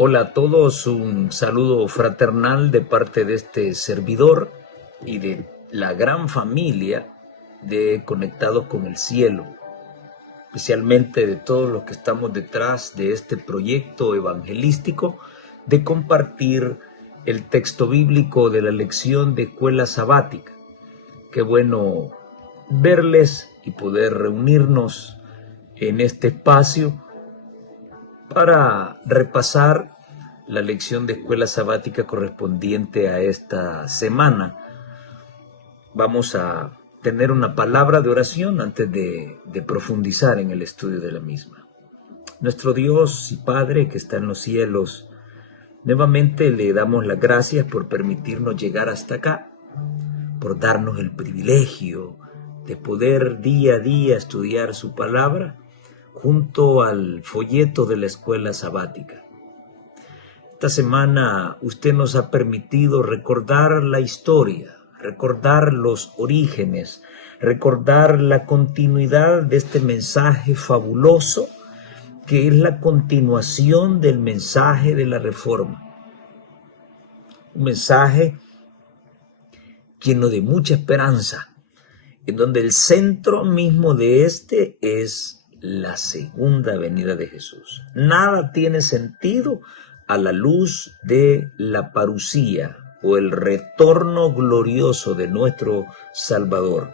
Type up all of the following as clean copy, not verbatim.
Hola a todos, un saludo fraternal de parte de este servidor y de la gran familia de Conectados con el Cielo, especialmente de todos los que estamos detrás de este proyecto evangelístico de compartir el texto bíblico de la lección de escuela sabática. Qué bueno verles y poder reunirnos en este espacio para repasar la lección de escuela sabática correspondiente a esta semana. Vamos a tener una palabra de oración antes de profundizar en el estudio de la misma. Nuestro Dios y Padre que está en los cielos, nuevamente le damos las gracias por permitirnos llegar hasta acá, por darnos el privilegio de poder día a día estudiar su palabra junto al folleto de la escuela sabática. Esta semana usted nos ha permitido recordar la historia, recordar los orígenes, recordar la continuidad de este mensaje fabuloso que es la continuación del mensaje de la Reforma. Un mensaje lleno de mucha esperanza, en donde el centro mismo de este es la segunda venida de Jesús. Nada tiene sentido a la luz de la parusía o el retorno glorioso de nuestro Salvador,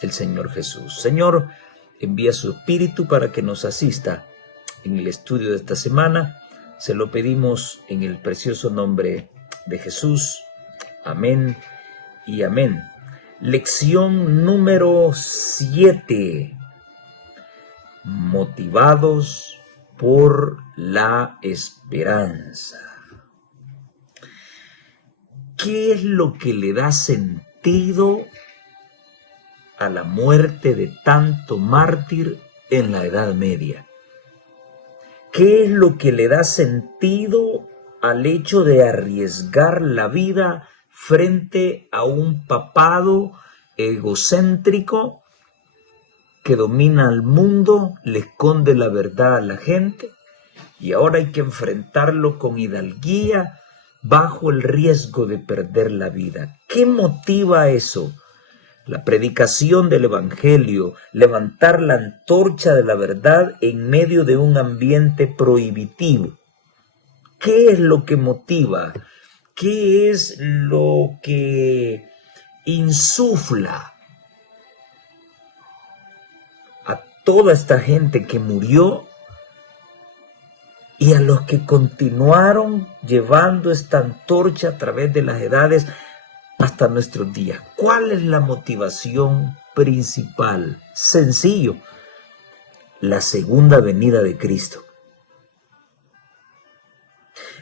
el Señor Jesús. Señor, envía su Espíritu para que nos asista en el estudio de esta semana. Se lo pedimos en el precioso nombre de Jesús. Amén y amén. Lección número 7. Motivados por la esperanza. ¿Qué es lo que le da sentido a la muerte de tanto mártir en la Edad Media? ¿Qué es lo que le da sentido al hecho de arriesgar la vida frente a un papado egocéntrico que domina al mundo, le esconde la verdad a la gente y ahora hay que enfrentarlo con hidalguía bajo el riesgo de perder la vida? ¿Qué motiva eso? La predicación del Evangelio, levantar la antorcha de la verdad en medio de un ambiente prohibitivo. ¿Qué es lo que motiva? ¿Qué es lo que insufla toda esta gente que murió y a los que continuaron llevando esta antorcha a través de las edades hasta nuestros días? ¿Cuál es la motivación principal? Sencillo, la segunda venida de Cristo.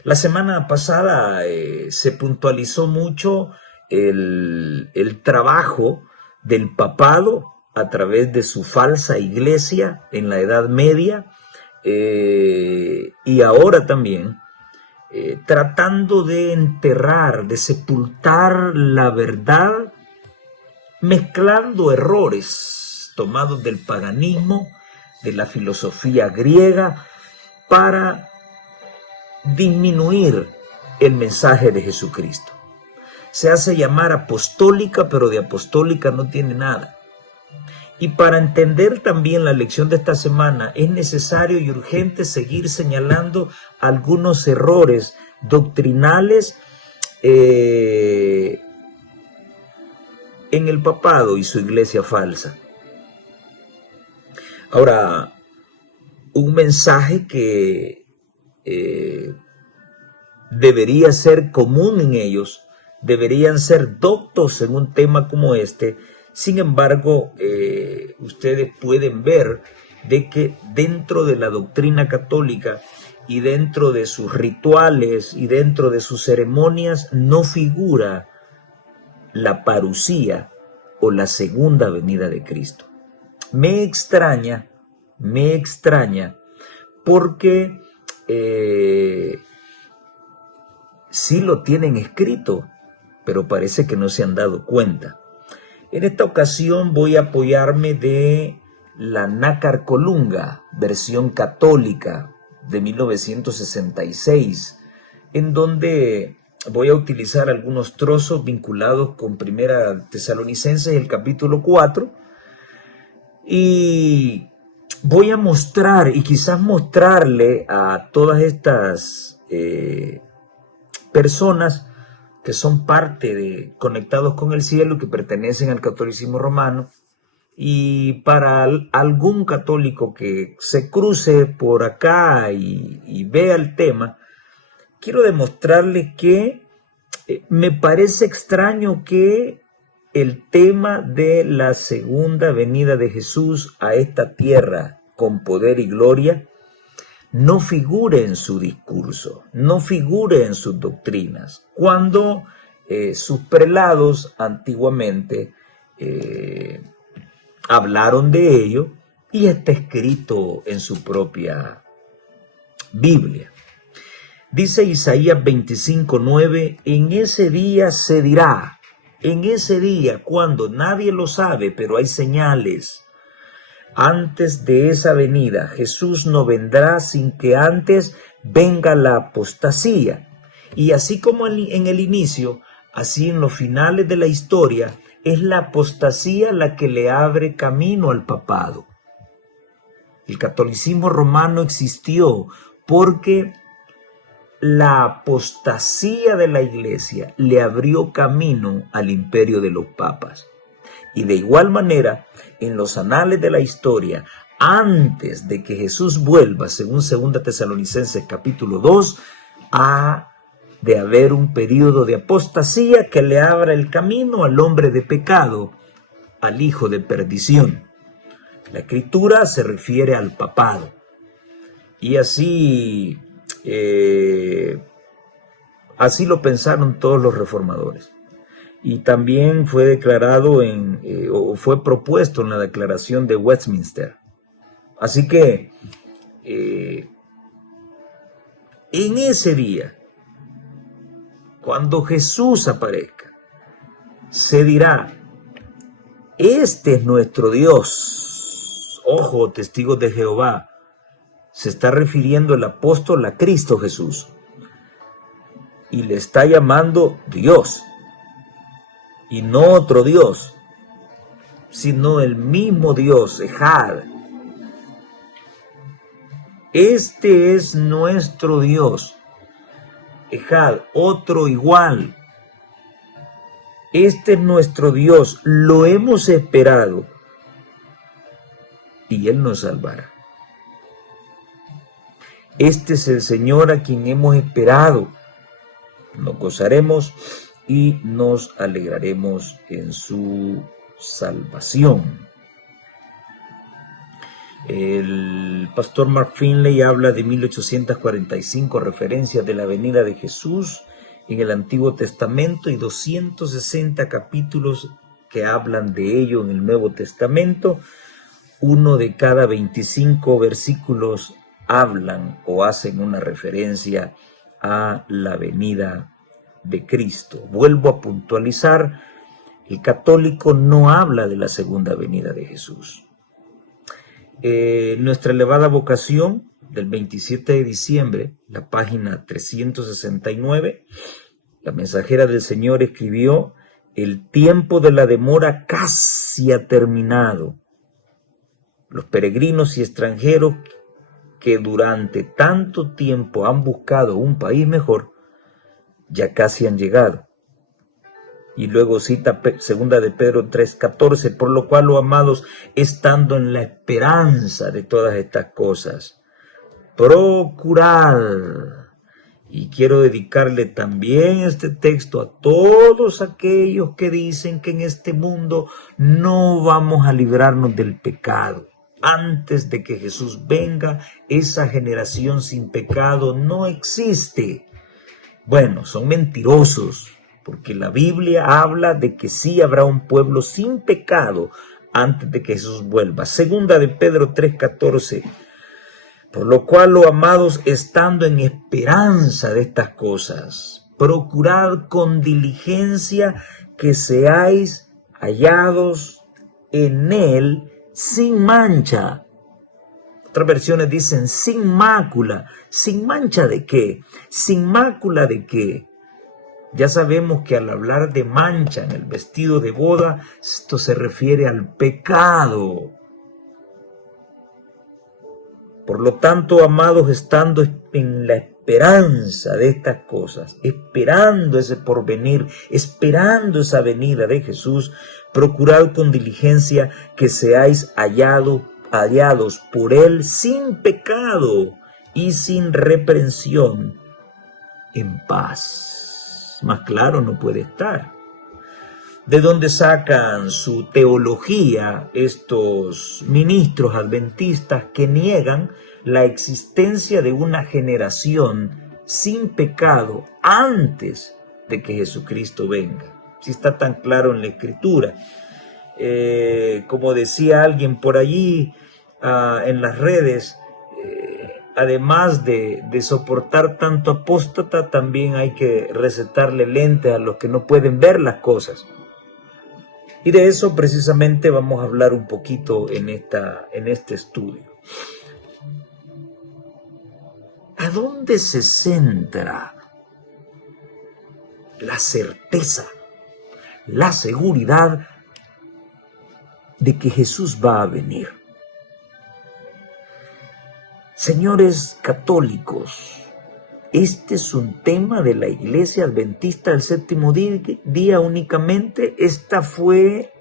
La semana pasada se puntualizó mucho el trabajo del papado a través de su falsa iglesia en la Edad Media y ahora también tratando de enterrar, de sepultar la verdad, mezclando errores tomados del paganismo, de la filosofía griega, para disminuir el mensaje de Jesucristo. Se hace llamar apostólica, pero de apostólica no tiene nada. Y para entender también la lección de esta semana es necesario y urgente seguir señalando algunos errores doctrinales en el papado y su iglesia falsa. Ahora, un mensaje que debería ser común en ellos, deberían ser doctos en un tema como este. Sin embargo, ustedes pueden ver de que dentro de la doctrina católica y dentro de sus rituales y dentro de sus ceremonias no figura la parusía o la segunda venida de Cristo. Me extraña porque sí lo tienen escrito, pero parece que no se han dado cuenta. En esta ocasión voy a apoyarme de la Nácar Colunga, versión católica, de 1966, en donde voy a utilizar algunos trozos vinculados con Primera Tesalonicenses, el capítulo 4, y voy a mostrar y quizás mostrarle a todas estas personas que son parte de Conectados con el Cielo, que pertenecen al catolicismo romano, y para algún católico que se cruce por acá y vea el tema, quiero demostrarle que me parece extraño que el tema de la segunda venida de Jesús a esta tierra con poder y gloria no figure en su discurso, no figure en sus doctrinas, cuando sus prelados antiguamente hablaron de ello y está escrito en su propia Biblia. Dice Isaías 25:9, en ese día se dirá, en ese día, cuando nadie lo sabe, pero hay señales. Antes de esa venida, Jesús no vendrá sin que antes venga la apostasía. Y así como en el inicio, así en los finales de la historia, es la apostasía la que le abre camino al papado. El catolicismo romano existió porque la apostasía de la iglesia le abrió camino al imperio de los papas. Y de igual manera, en los anales de la historia, antes de que Jesús vuelva, según 2 Tesalonicenses capítulo 2, ha de haber un periodo de apostasía que le abra el camino al hombre de pecado, al hijo de perdición. La escritura se refiere al papado. Y así lo pensaron todos los reformadores. Y también fue declarado o fue propuesto en la Declaración de Westminster. Así que en ese día, cuando Jesús aparezca, se dirá, este es nuestro Dios. Ojo, testigos de Jehová, se está refiriendo el apóstol a Cristo Jesús y le está llamando Dios. Y no otro Dios, sino el mismo Dios, Ejad. Este es nuestro Dios, Ejad, otro igual. Este es nuestro Dios, lo hemos esperado y Él nos salvará. Este es el Señor a quien hemos esperado. Nos gozaremos y nos alegraremos en su salvación. El pastor Mark Finley habla de 1845 referencias de la venida de Jesús en el Antiguo Testamento y 260 capítulos que hablan de ello en el Nuevo Testamento. Uno de cada 25 versículos hablan o hacen una referencia a la venida de Cristo. Vuelvo a puntualizar, el católico no habla de la segunda venida de Jesús. Nuestra elevada vocación del 27 de diciembre, la página 369, la mensajera del Señor escribió, el tiempo de la demora casi ha terminado. Los peregrinos y extranjeros que durante tanto tiempo han buscado un país mejor, ya casi han llegado. Y luego cita 2 de Pedro 3:14, por lo cual, oh amados, estando en la esperanza de todas estas cosas, procurad. Y quiero dedicarle también este texto a todos aquellos que dicen que en este mundo no vamos a librarnos del pecado. Antes de que Jesús venga, esa generación sin pecado no existe. Bueno, son mentirosos, porque la Biblia habla de que sí habrá un pueblo sin pecado antes de que Jesús vuelva. 2 de Pedro 3:14. Por lo cual, oh amados, estando en esperanza de estas cosas, procurad con diligencia que seáis hallados en él sin mancha. Otras versiones dicen sin mácula. ¿Sin mancha de qué? ¿Sin mácula de qué? Ya sabemos que al hablar de mancha en el vestido de boda, esto se refiere al pecado. Por lo tanto, amados, estando en la esperanza de estas cosas, esperando ese porvenir, esperando esa venida de Jesús, procurad con diligencia que seáis hallados por Él sin pecado y sin reprensión, en paz. Más claro no puede estar. ¿De dónde sacan su teología estos ministros adventistas que niegan la existencia de una generación sin pecado antes de que Jesucristo venga? Si está tan claro en la Escritura. Como decía alguien por allí en las redes, además de soportar tanto apóstata, también hay que recetarle lentes a los que no pueden ver las cosas. Y de eso precisamente vamos a hablar un poquito en este estudio. ¿A dónde se centra la certeza, la seguridad de que Jesús va a venir? Señores católicos, este es un tema de la Iglesia Adventista del Séptimo Día únicamente. Esta fue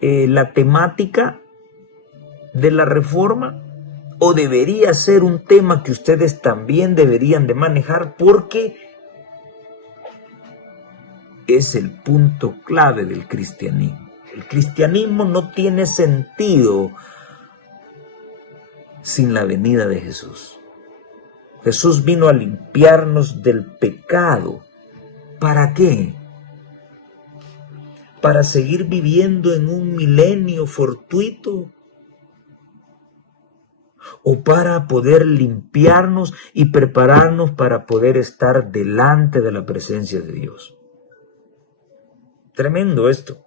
la temática de la Reforma, o debería ser un tema que ustedes también deberían de manejar, porque es el punto clave del cristianismo. El cristianismo no tiene sentido sin la venida de Jesús. Jesús vino a limpiarnos del pecado. ¿Para qué? ¿Para seguir viviendo en un milenio fortuito? ¿O para poder limpiarnos y prepararnos para poder estar delante de la presencia de Dios? Tremendo esto.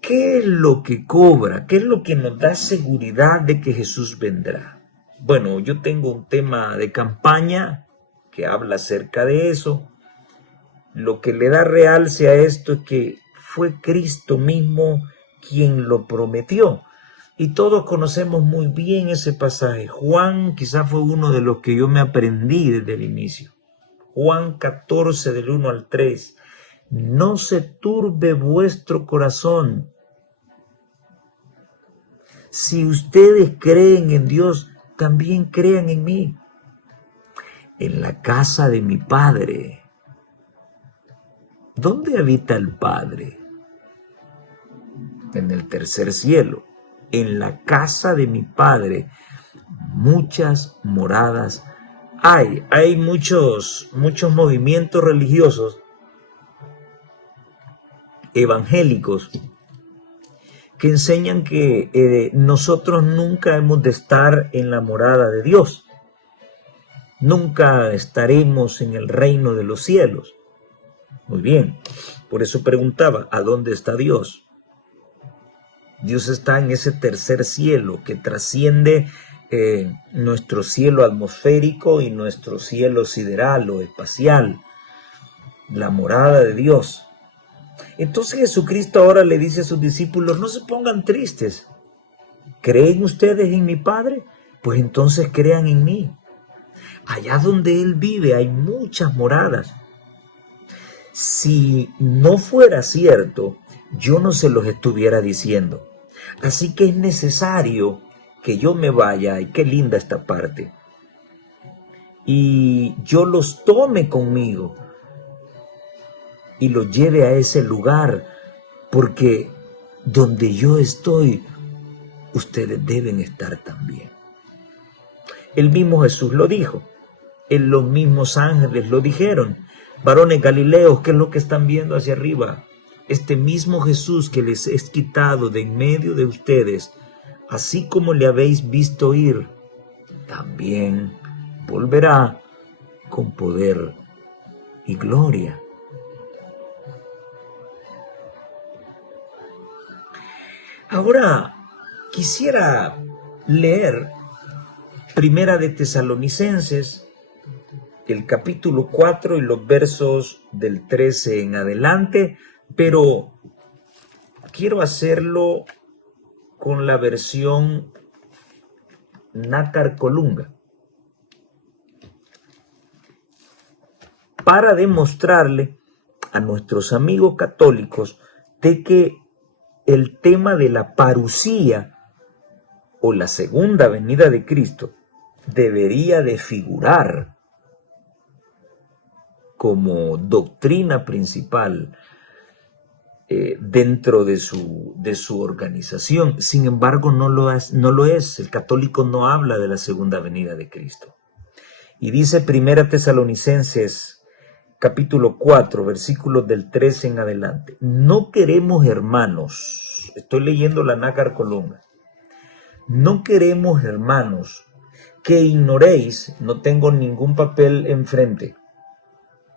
¿Qué es lo que cobra? ¿Qué es lo que nos da seguridad de que Jesús vendrá? Bueno, yo tengo un tema de campaña que habla acerca de eso. Lo que le da realce a esto es que fue Cristo mismo quien lo prometió. Y todos conocemos muy bien ese pasaje. Juan quizás fue uno de los que yo me aprendí desde el inicio. Juan 14, del 1 al 3. No se turbe vuestro corazón. Si ustedes creen en Dios, también crean en mí. En la casa de mi Padre. ¿Dónde habita el Padre? En el tercer cielo. En la casa de mi Padre muchas moradas hay. Hay muchos movimientos religiosos evangélicos que enseñan que nosotros nunca hemos de estar en la morada de Dios. Nunca estaremos en el reino de los cielos. Muy bien, por eso preguntaba, ¿a dónde está Dios? Dios está en ese tercer cielo que trasciende nuestro cielo atmosférico y nuestro cielo sideral o espacial, la morada de Dios. Entonces Jesucristo ahora le dice a sus discípulos, no se pongan tristes. ¿Creen ustedes en mi Padre? Pues entonces crean en mí. Allá donde Él vive hay muchas moradas. Si no fuera cierto, yo no se los estuviera diciendo. Así que es necesario que yo me vaya, y qué linda esta parte, y yo los tome conmigo y los lleve a ese lugar, porque donde yo estoy, ustedes deben estar también. El mismo Jesús lo dijo, los mismos ángeles lo dijeron. Varones Galileos, ¿qué es lo que están viendo hacia arriba? Este mismo Jesús que les es quitado de en medio de ustedes, así como le habéis visto ir, también volverá con poder y gloria. Ahora, Quisiera leer Primera de Tesalonicenses, el capítulo 4 y los versos del 13 en adelante, pero quiero hacerlo con la versión Nácar Colunga, para demostrarle a nuestros amigos católicos de que el tema de la parusía o la segunda venida de Cristo debería de figurar como doctrina principal dentro de su organización. Sin embargo, no lo es. El católico no habla de la segunda venida de Cristo. Y dice Primera Tesalonicenses capítulo 4, versículos del 13 en adelante: no queremos, hermanos, estoy leyendo la Nácar Colunga, no queremos, hermanos, que ignoréis, no tengo ningún papel enfrente,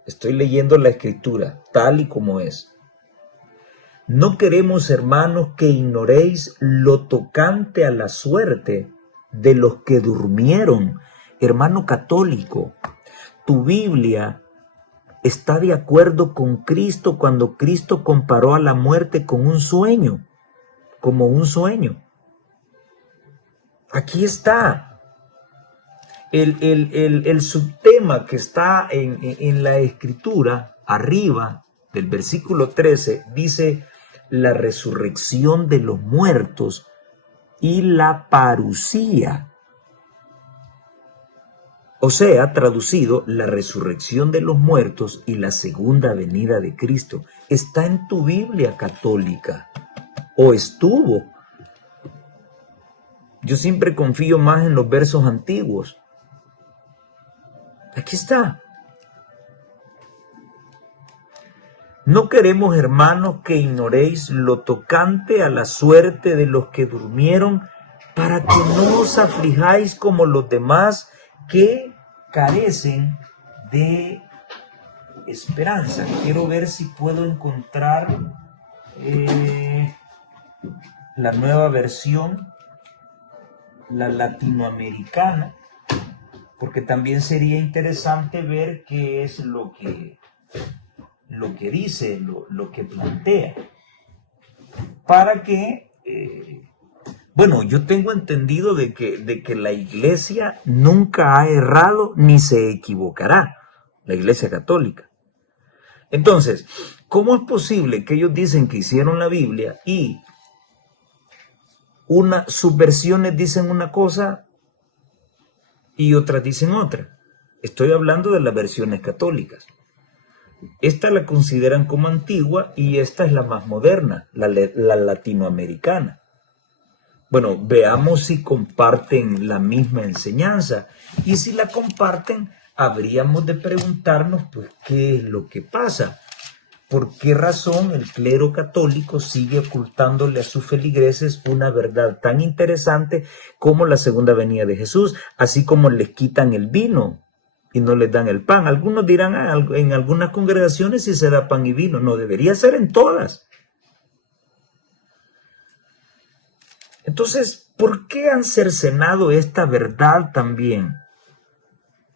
estoy leyendo la escritura tal y como es. No queremos, hermanos, que ignoréis lo tocante a la suerte de los que durmieron. Hermano católico, tu Biblia está de acuerdo con Cristo cuando Cristo comparó a la muerte con un sueño, como un sueño. Aquí está el subtema que está en la escritura, arriba del versículo 13, dice la resurrección de los muertos y la parusía. O sea, traducido, la resurrección de los muertos y la segunda venida de Cristo. Está en tu Biblia católica, o estuvo. Yo siempre confío más en los versos antiguos. Aquí está. No queremos, hermanos, que ignoréis lo tocante a la suerte de los que durmieron, para que no os aflijáis como los demás que carecen de esperanza. Quiero ver si puedo encontrar la nueva versión, la latinoamericana, porque también sería interesante ver qué es lo que dice, lo que plantea, para que bueno, yo tengo entendido de que la iglesia nunca ha errado ni se equivocará, la iglesia católica. Entonces, ¿cómo es posible que ellos dicen que hicieron la Biblia y sus versiones dicen una cosa y otras dicen otra? Estoy hablando de las versiones católicas. Esta la consideran como antigua y esta es la más moderna, la latinoamericana. Bueno, veamos si comparten la misma enseñanza, y si la comparten, habríamos de preguntarnos, pues, ¿qué es lo que pasa? ¿Por qué razón el clero católico sigue ocultándole a sus feligreses una verdad tan interesante como la segunda venida de Jesús, así como les quitan el vino y no les dan el pan? Algunos dirán, en algunas congregaciones sí se da pan y vino. No, debería ser en todas. Entonces, ¿por qué han cercenado esta verdad también?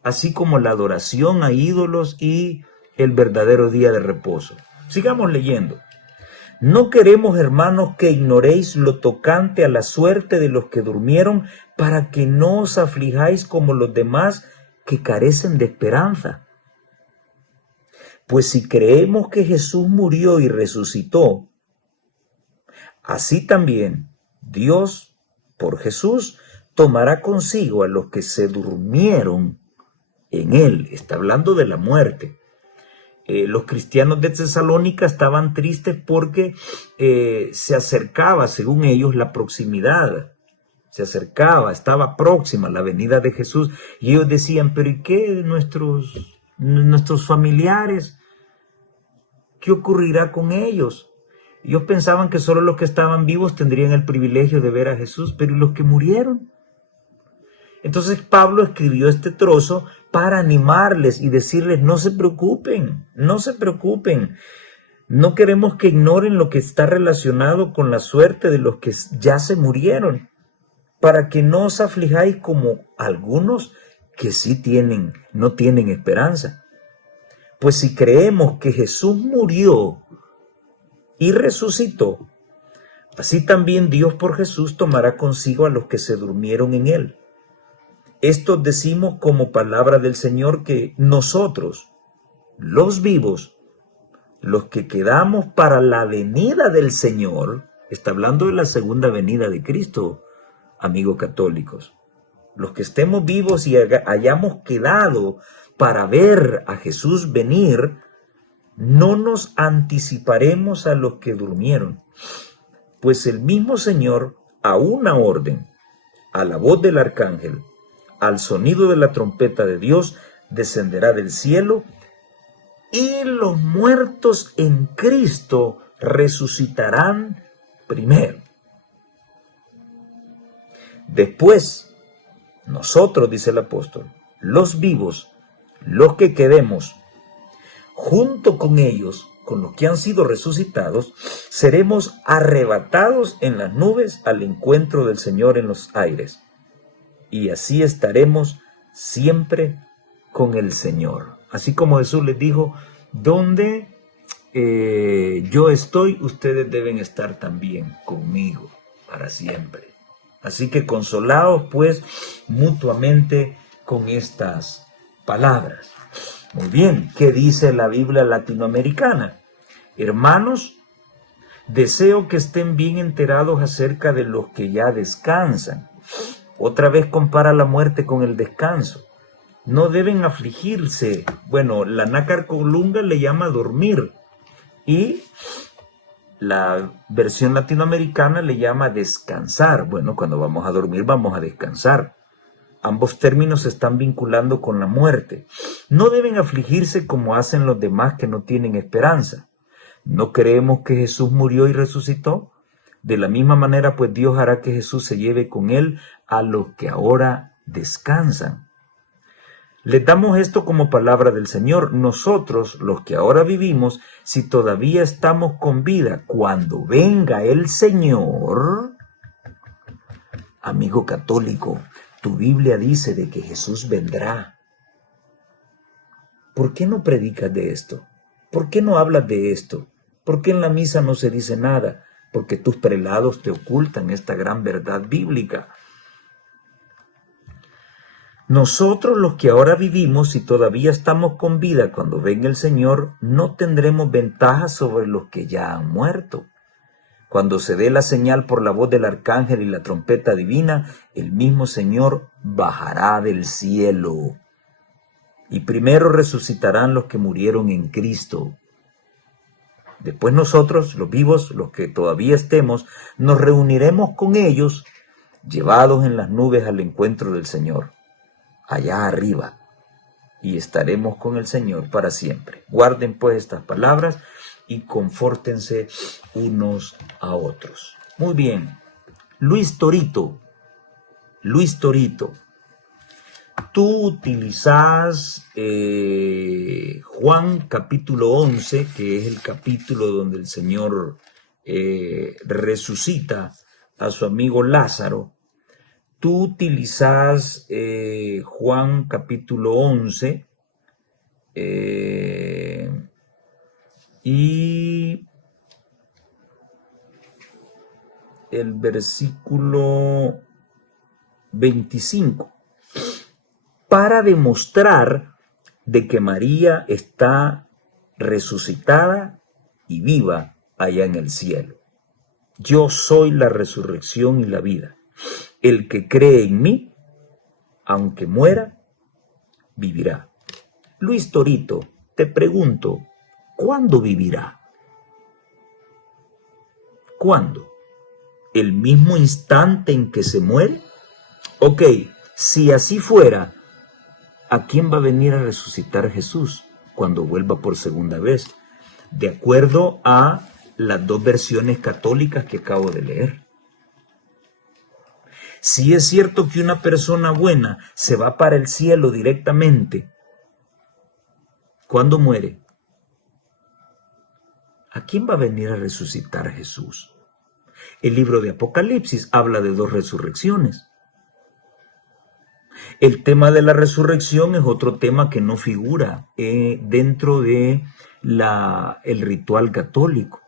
Así como la adoración a ídolos y el verdadero día de reposo. Sigamos leyendo. No queremos, hermanos, que ignoréis lo tocante a la suerte de los que durmieron, para que no os aflijáis como los demás que carecen de esperanza. Pues si creemos que Jesús murió y resucitó, así también Dios, por Jesús, tomará consigo a los que se durmieron en él. Está hablando de la muerte. Los cristianos de Tesalónica estaban tristes porque se acercaba, según ellos, la proximidad. Se acercaba, estaba próxima la venida de Jesús. Y ellos decían, pero ¿y qué de nuestros familiares? ¿Qué ocurrirá con ellos? Ellos pensaban que solo los que estaban vivos tendrían el privilegio de ver a Jesús, pero ¿y los que murieron? Entonces Pablo escribió este trozo para animarles y decirles, no se preocupen, no se preocupen. No queremos que ignoren lo que está relacionado con la suerte de los que ya se murieron. para que no os aflijáis como algunos que no tienen esperanza. Pues si creemos que Jesús murió y resucitó, así también Dios por Jesús tomará consigo a los que se durmieron en él. Esto decimos como palabra del Señor, que nosotros, los vivos, los que quedamos para la venida del Señor, está hablando de la segunda venida de Cristo, amigos católicos, los que estemos vivos y hayamos quedado para ver a Jesús venir, no nos anticiparemos a los que durmieron, pues el mismo Señor, a una orden, a la voz del arcángel, al sonido de la trompeta de Dios, descenderá del cielo, y los muertos en Cristo resucitarán primero. Después, nosotros, dice el apóstol, los vivos, los que quedemos, junto con ellos, con los que han sido resucitados, seremos arrebatados en las nubes al encuentro del Señor en los aires. Y así estaremos siempre con el Señor. Así como Jesús les dijo, donde yo estoy, ustedes deben estar también conmigo para siempre. Así que consolaos pues mutuamente con estas palabras. Muy bien, ¿qué dice la Biblia latinoamericana? Hermanos, deseo que estén bien enterados acerca de los que ya descansan. Otra vez compara la muerte con el descanso. No deben afligirse. Bueno, la nácar colunga le llama dormir y la versión latinoamericana le llama descansar. Bueno, cuando vamos a dormir vamos a descansar. Ambos términos se están vinculando con la muerte. No deben afligirse como hacen los demás que no tienen esperanza. ¿No creemos que Jesús murió y resucitó? De la misma manera, pues Dios hará que Jesús se lleve con él a los que ahora descansan. Les damos esto como palabra del Señor. Nosotros, los que ahora vivimos, si todavía estamos con vida, cuando venga el Señor, amigo católico, tu Biblia dice de que Jesús vendrá. ¿Por qué no predicas de esto? ¿Por qué no hablas de esto? ¿Por qué en la misa no se dice nada? Porque tus prelados te ocultan esta gran verdad bíblica. Nosotros, los que ahora vivimos y todavía estamos con vida cuando venga el Señor, no tendremos ventaja sobre los que ya han muerto. Cuando se dé la señal por la voz del arcángel y la trompeta divina, el mismo Señor bajará del cielo. Y primero resucitarán los que murieron en Cristo. Después nosotros, los vivos, los que todavía estemos, nos reuniremos con ellos, llevados en las nubes al encuentro del Señor, allá arriba, y estaremos con el Señor para siempre. Guarden pues estas palabras y confórtense unos a otros. Muy bien, Luis Torito, tú utilizas Juan capítulo 11, que es el capítulo donde el Señor resucita a su amigo Lázaro. Tú utilizas Juan capítulo 11 y el versículo 25 para demostrar de que María está resucitada y viva allá en el cielo. Yo soy la resurrección y la vida. El que cree en mí, aunque muera, vivirá. Luis Torito, te pregunto, ¿cuándo vivirá? ¿Cuándo? ¿El mismo instante en que se muere? Ok, si así fuera, ¿a quién va a venir a resucitar Jesús cuando vuelva por segunda vez? De acuerdo a las dos versiones católicas que acabo de leer. Si es cierto que una persona buena se va para el cielo directamente, ¿cuándo muere? ¿A quién va a venir a resucitar Jesús? El libro de Apocalipsis habla de dos resurrecciones. El tema de la resurrección es otro tema que no figura dentro de el ritual católico.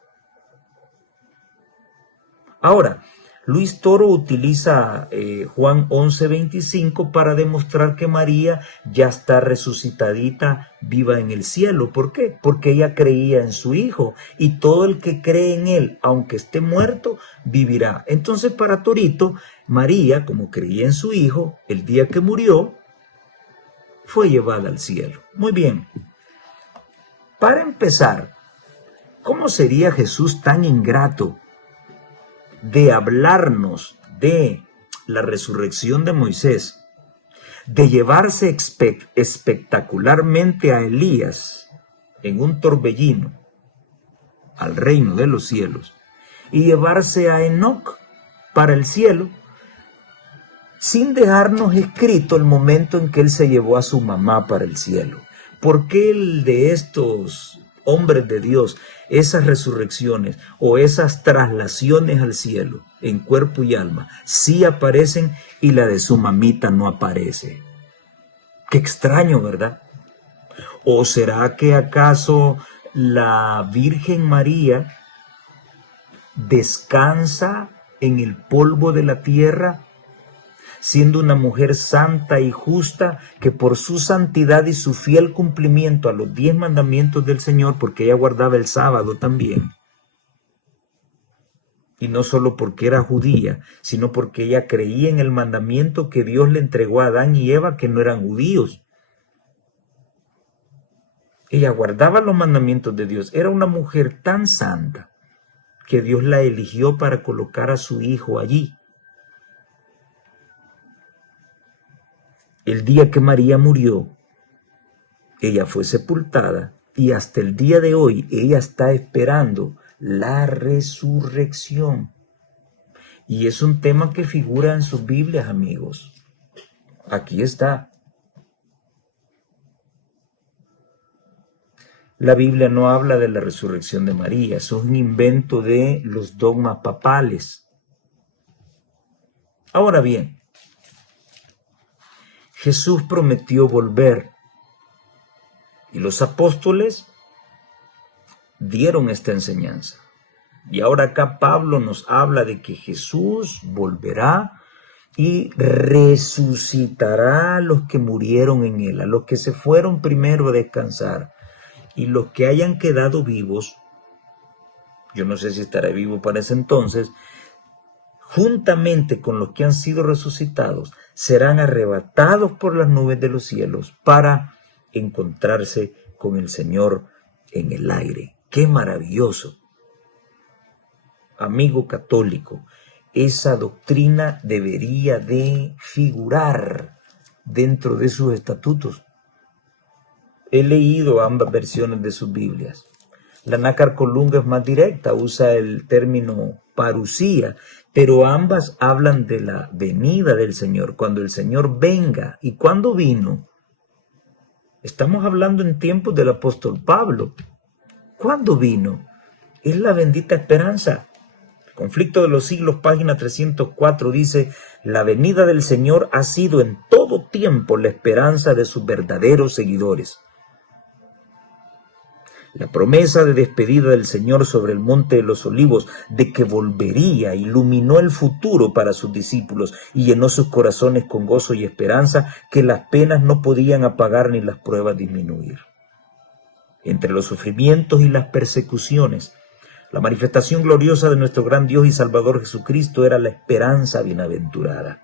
Ahora, Luis Toro utiliza Juan 11:25 para demostrar que María ya está resucitadita, viva en el cielo. ¿Por qué? Porque ella creía en su Hijo y todo el que cree en Él, aunque esté muerto, vivirá. Entonces, para Torito, María, como creía en su Hijo, el día que murió, fue llevada al cielo. Muy bien. Para empezar, ¿cómo sería Jesús tan ingrato de hablarnos de la resurrección de Moisés, de llevarse espectacularmente a Elías en un torbellino al reino de los cielos y llevarse a Enoc para el cielo, sin dejarnos escrito el momento en que él se llevó a su mamá para el cielo? ¿Por qué el de estos hombres de Dios, esas resurrecciones o esas traslaciones al cielo en cuerpo y alma sí aparecen y la de su mamita no aparece? Qué extraño, ¿verdad? ¿O será que acaso la Virgen María descansa en el polvo de la tierra, siendo una mujer santa y justa, que por su santidad y su fiel cumplimiento a los 10 mandamientos del Señor, porque ella guardaba el sábado también, y no solo porque era judía, sino porque ella creía en el mandamiento que Dios le entregó a Adán y Eva, que no eran judíos? Ella guardaba los mandamientos de Dios, era una mujer tan santa que Dios la eligió para colocar a su hijo allí. El día que María murió, ella fue sepultada y hasta el día de hoy ella está esperando la resurrección. Y es un tema que figura en sus Biblias, amigos. Aquí está. La Biblia no habla de la resurrección de María, eso es un invento de los dogmas papales. Ahora bien, Jesús prometió volver y los apóstoles dieron esta enseñanza. Y ahora acá Pablo nos habla de que Jesús volverá y resucitará a los que murieron en él, a los que se fueron primero a descansar. Y los que hayan quedado vivos, yo no sé si estaré vivo para ese entonces, juntamente con los que han sido resucitados, serán arrebatados por las nubes de los cielos para encontrarse con el Señor en el aire. ¡Qué maravilloso! Amigo católico, esa doctrina debería de figurar dentro de sus estatutos. He leído ambas versiones de sus Biblias. La Nácar Colunga es más directa, usa el término parusía, pero ambas hablan de la venida del Señor, cuando el Señor venga. ¿Y cuándo vino? Estamos hablando en tiempos del apóstol Pablo. ¿Cuándo vino? Es la bendita esperanza. Conflicto de los siglos, página 304, dice: la venida del Señor ha sido en todo tiempo la esperanza de sus verdaderos seguidores. La promesa de despedida del Señor sobre el monte de los olivos, de que volvería, iluminó el futuro para sus discípulos y llenó sus corazones con gozo y esperanza que las penas no podían apagar ni las pruebas disminuir. Entre los sufrimientos y las persecuciones, la manifestación gloriosa de nuestro gran Dios y Salvador Jesucristo era la esperanza bienaventurada.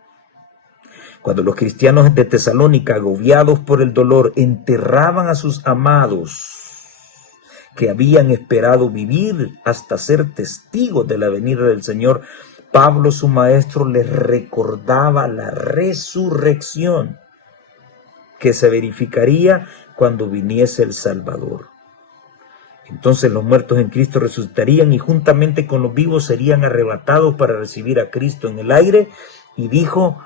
Cuando los cristianos de Tesalónica, agobiados por el dolor, enterraban a sus amados que habían esperado vivir hasta ser testigos de la venida del Señor, Pablo, su maestro, les recordaba la resurrección que se verificaría cuando viniese el Salvador. Entonces los muertos en Cristo resucitarían y juntamente con los vivos serían arrebatados para recibir a Cristo en el aire. Y dijo: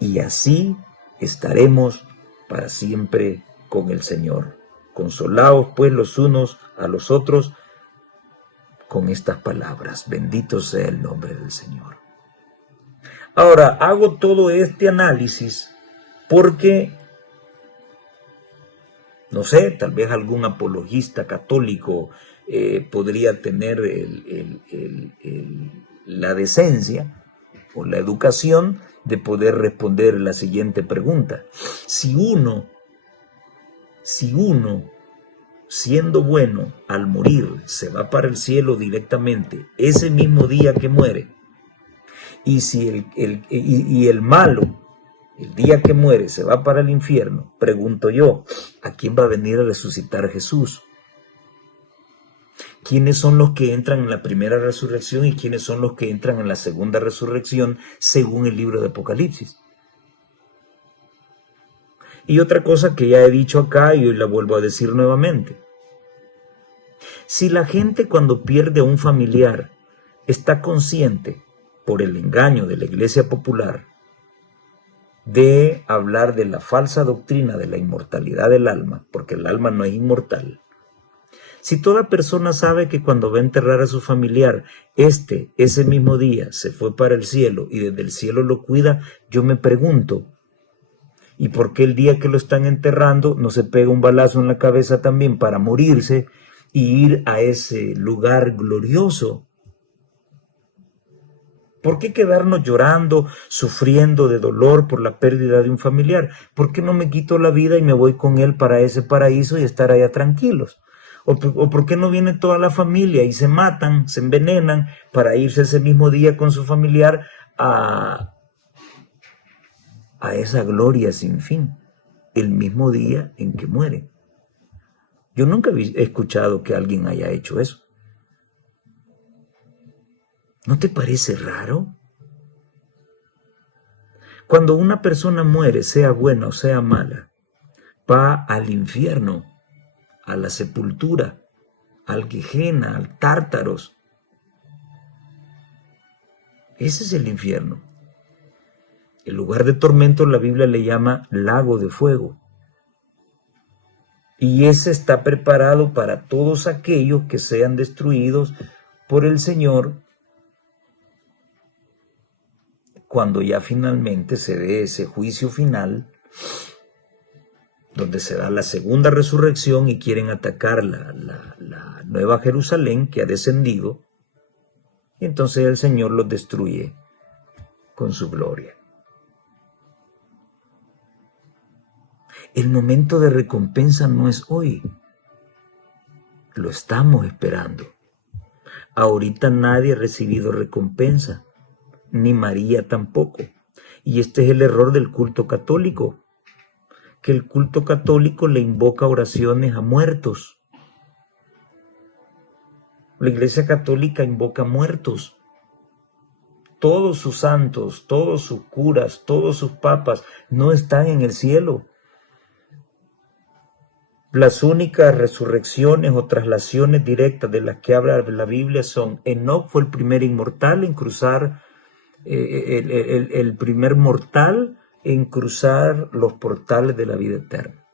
y así estaremos para siempre con el Señor. Consolaos pues los unos a los otros con estas palabras. Bendito sea el nombre del Señor. Ahora, hago todo este análisis Porque, no sé, tal vez algún apologista católico podría tener la decencia o la educación de poder responder la siguiente pregunta. Si uno, siendo bueno, al morir, se va para el cielo directamente, ese mismo día que muere, y si el malo, el día que muere, se va para el infierno, pregunto yo, ¿a quién va a venir a resucitar Jesús? ¿Quiénes son los que entran en la primera resurrección y quiénes son los que entran en la segunda resurrección según el libro de Apocalipsis? Y otra cosa que ya he dicho acá y hoy la vuelvo a decir nuevamente. Si la gente cuando pierde a un familiar está consciente, por el engaño de la Iglesia Popular, de hablar de la falsa doctrina de la inmortalidad del alma, porque el alma no es inmortal. Si toda persona sabe que cuando va a enterrar a su familiar, ese mismo día se fue para el cielo y desde el cielo lo cuida, yo me pregunto, ¿y por qué el día que lo están enterrando no se pega un balazo en la cabeza también para morirse y ir a ese lugar glorioso? ¿Por qué quedarnos llorando, sufriendo de dolor por la pérdida de un familiar? ¿Por qué no me quito la vida y me voy con él para ese paraíso y estar allá tranquilos? ¿O por qué no viene toda la familia y se matan, se envenenan para irse ese mismo día con su familiar a esa gloria sin fin, el mismo día en que mueren? Yo nunca he escuchado que alguien haya hecho eso. ¿No te parece raro? Cuando una persona muere, sea buena o sea mala, va al infierno, a la sepultura, al Gehenna, al Tártaros. Ese es el infierno. El lugar de tormento la Biblia le llama lago de fuego. Y ese está preparado para todos aquellos que sean destruidos por el Señor cuando ya finalmente se dé ese juicio final, donde se da la segunda resurrección y quieren atacar la nueva Jerusalén que ha descendido, y entonces el Señor los destruye con su gloria. El momento de recompensa no es hoy, lo estamos esperando. Ahorita nadie ha recibido recompensa, ni María tampoco. Y este es el error del culto católico, que el culto católico le invoca oraciones a muertos. La Iglesia Católica invoca muertos. Todos sus santos, todos sus curas, todos sus papas no están en el cielo. Las únicas resurrecciones o traslaciones directas de las que habla la Biblia son: Enoc fue el primer inmortal en cruzar, el primer mortal en cruzar los portales de la vida eterna.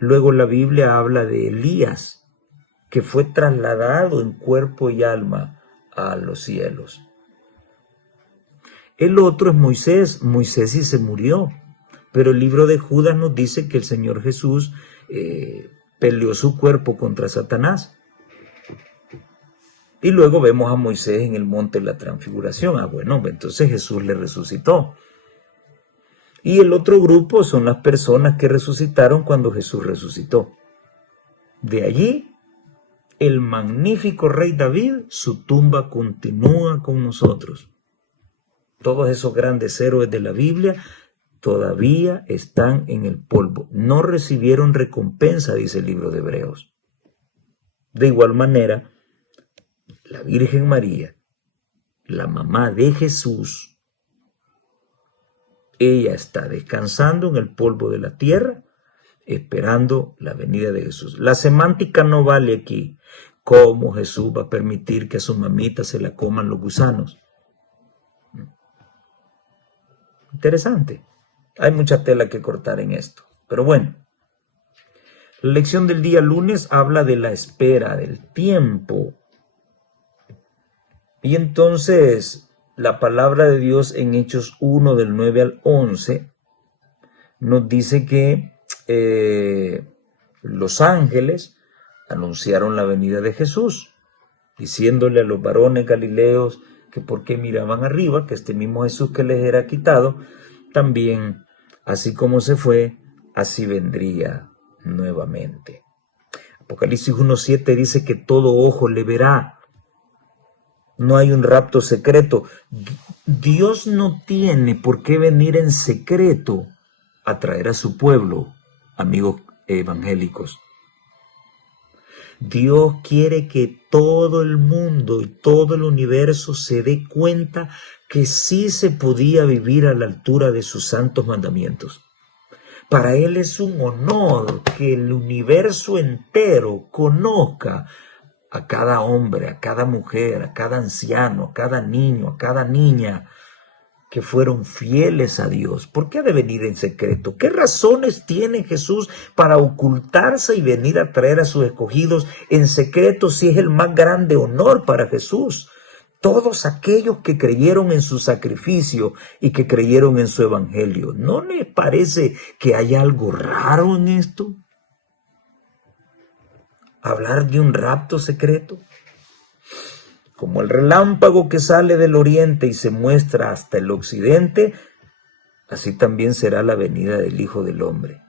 Luego la Biblia habla de Elías, que fue trasladado en cuerpo y alma a los cielos. El otro es Moisés. Moisés sí se murió, pero el libro de Judas nos dice que el Señor Jesús peleó su cuerpo contra Satanás. Y luego vemos a Moisés en el monte de la transfiguración. Bueno, entonces Jesús le resucitó. Y el otro grupo son las personas que resucitaron cuando Jesús resucitó. De allí, el magnífico rey David, su tumba continúa con nosotros. Todos esos grandes héroes de la Biblia todavía están en el polvo. No recibieron recompensa, dice el libro de Hebreos. De igual manera, la Virgen María, la mamá de Jesús, ella está descansando en el polvo de la tierra, esperando la venida de Jesús. La semántica no vale aquí. ¿Cómo Jesús va a permitir que a su mamita se la coman los gusanos? Interesante. Hay mucha tela que cortar en esto. Pero bueno, la lección del día lunes habla de la espera, del tiempo. Y entonces la palabra de Dios en Hechos 1 del 9 al 11 nos dice que los ángeles anunciaron la venida de Jesús, diciéndole a los varones galileos que por qué miraban arriba, que este mismo Jesús que les era quitado, también, así como se fue, así vendría nuevamente. Apocalipsis 1:7 dice que todo ojo le verá. No hay un rapto secreto. Dios no tiene por qué venir en secreto a traer a su pueblo, amigos evangélicos. Dios quiere que todo el mundo y todo el universo se dé cuenta que sí se podía vivir a la altura de sus santos mandamientos. Para Él es un honor que el universo entero conozca a cada hombre, a cada mujer, a cada anciano, a cada niño, a cada niña que fueron fieles a Dios. ¿Por qué ha de venir en secreto? ¿Qué razones tiene Jesús para ocultarse y venir a traer a sus escogidos en secreto si es el más grande honor para Jesús? Todos aquellos que creyeron en su sacrificio y que creyeron en su evangelio. ¿No les parece que hay algo raro en esto? ¿Hablar de un rapto secreto? Como el relámpago que sale del oriente y se muestra hasta el occidente, así también será la venida del Hijo del Hombre.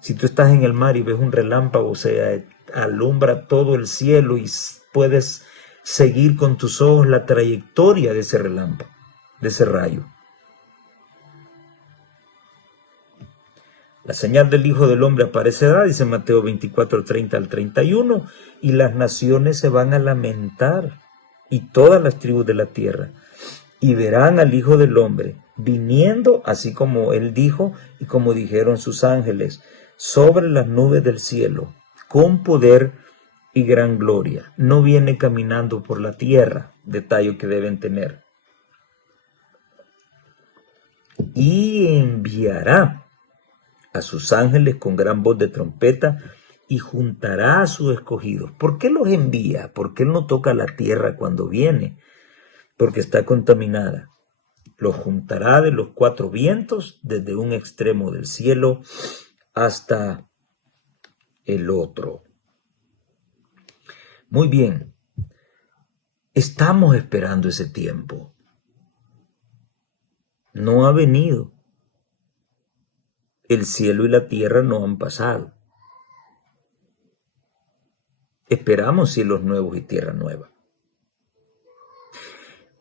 Si tú estás en el mar y ves un relámpago, se alumbra todo el cielo y puedes seguir con tus ojos la trayectoria de ese relámpago, de ese rayo. La señal del Hijo del Hombre aparecerá, dice Mateo 24:30-31, y las naciones se van a lamentar, y todas las tribus de la tierra, y verán al Hijo del Hombre viniendo, así como Él dijo, y como dijeron sus ángeles, sobre las nubes del cielo, con poder y gran gloria. No viene caminando por la tierra, detalle que deben tener. Y enviará a sus ángeles con gran voz de trompeta y juntará a sus escogidos. ¿Por qué los envía? ¿Por qué Él no toca la tierra cuando viene? Porque está contaminada. Los juntará de los cuatro vientos, desde un extremo del cielo hasta el otro. Muy bien, estamos esperando ese tiempo. No ha venido. El cielo y la tierra no han pasado. Esperamos cielos nuevos y tierra nueva.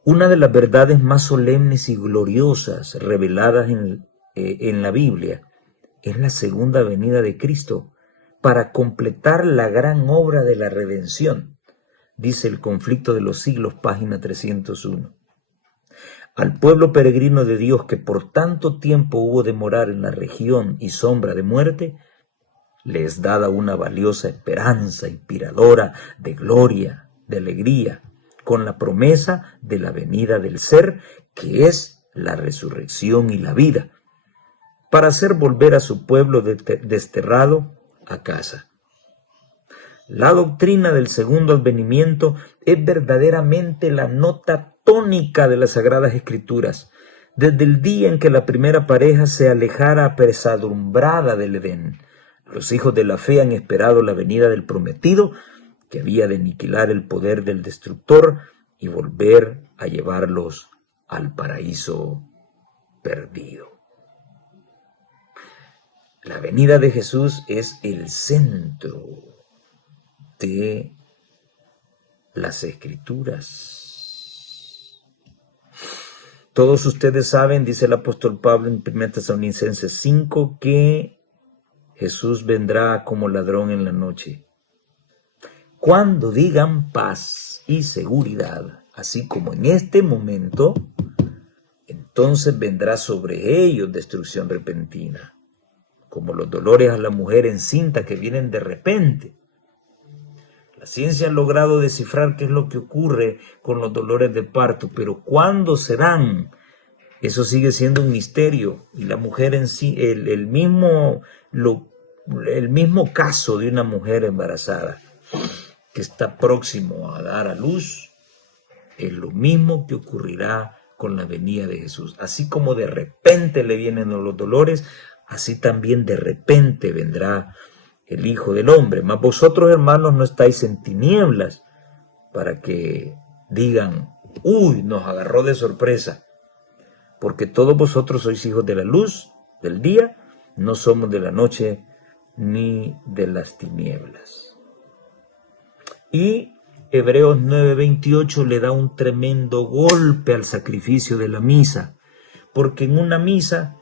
Una de las verdades más solemnes y gloriosas reveladas en la Biblia es la segunda venida de Cristo para completar la gran obra de la redención, dice El conflicto de los siglos, página 301. Al pueblo peregrino de Dios que por tanto tiempo hubo de morar en la región y sombra de muerte, le es dada una valiosa esperanza inspiradora de gloria, de alegría, con la promesa de la venida del ser, que es la resurrección y la vida, para hacer volver a su pueblo desterrado a casa. La doctrina del segundo advenimiento es verdaderamente la nota tónica de las Sagradas Escrituras, desde el día en que la primera pareja se alejara apesadumbrada del Edén. Los hijos de la fe han esperado la venida del prometido, que había de aniquilar el poder del destructor y volver a llevarlos al paraíso perdido. La venida de Jesús es el centro de las Escrituras. Todos ustedes saben, dice el apóstol Pablo en 1 Tesalonicenses 5, que Jesús vendrá como ladrón en la noche. Cuando digan paz y seguridad, así como en este momento, entonces vendrá sobre ellos destrucción repentina, como los dolores a la mujer encinta que vienen de repente. La ciencia ha logrado descifrar qué es lo que ocurre con los dolores de parto, pero ¿cuándo serán? Eso sigue siendo un misterio. Y la mujer en sí, el mismo caso de una mujer embarazada que está próximo a dar a luz, es lo mismo que ocurrirá con la venida de Jesús. Así como de repente le vienen los dolores, así también de repente vendrá el Hijo del Hombre. Mas vosotros, hermanos, no estáis en tinieblas para que digan, uy, nos agarró de sorpresa, porque todos vosotros sois hijos de la luz del día, no somos de la noche ni de las tinieblas. Y Hebreos 9:28 le da un tremendo golpe al sacrificio de la misa, porque en una misa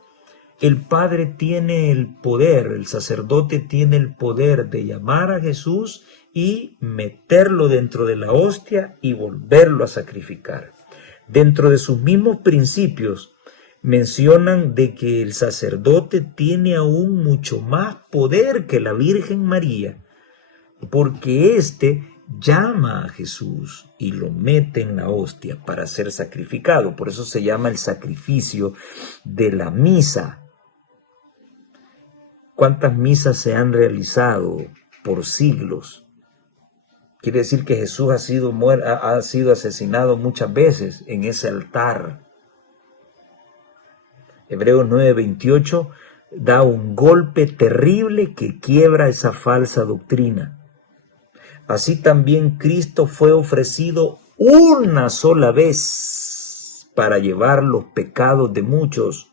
el Padre tiene el poder, el sacerdote tiene el poder de llamar a Jesús y meterlo dentro de la hostia y volverlo a sacrificar. Dentro de sus mismos principios mencionan de que el sacerdote tiene aún mucho más poder que la Virgen María, porque éste llama a Jesús y lo mete en la hostia para ser sacrificado. Por eso se llama el sacrificio de la misa. ¿Cuántas misas se han realizado por siglos? Quiere decir que Jesús ha sido asesinado muchas veces en ese altar. Hebreos 9:28 da un golpe terrible que quiebra esa falsa doctrina. Así también Cristo fue ofrecido una sola vez para llevar los pecados de muchos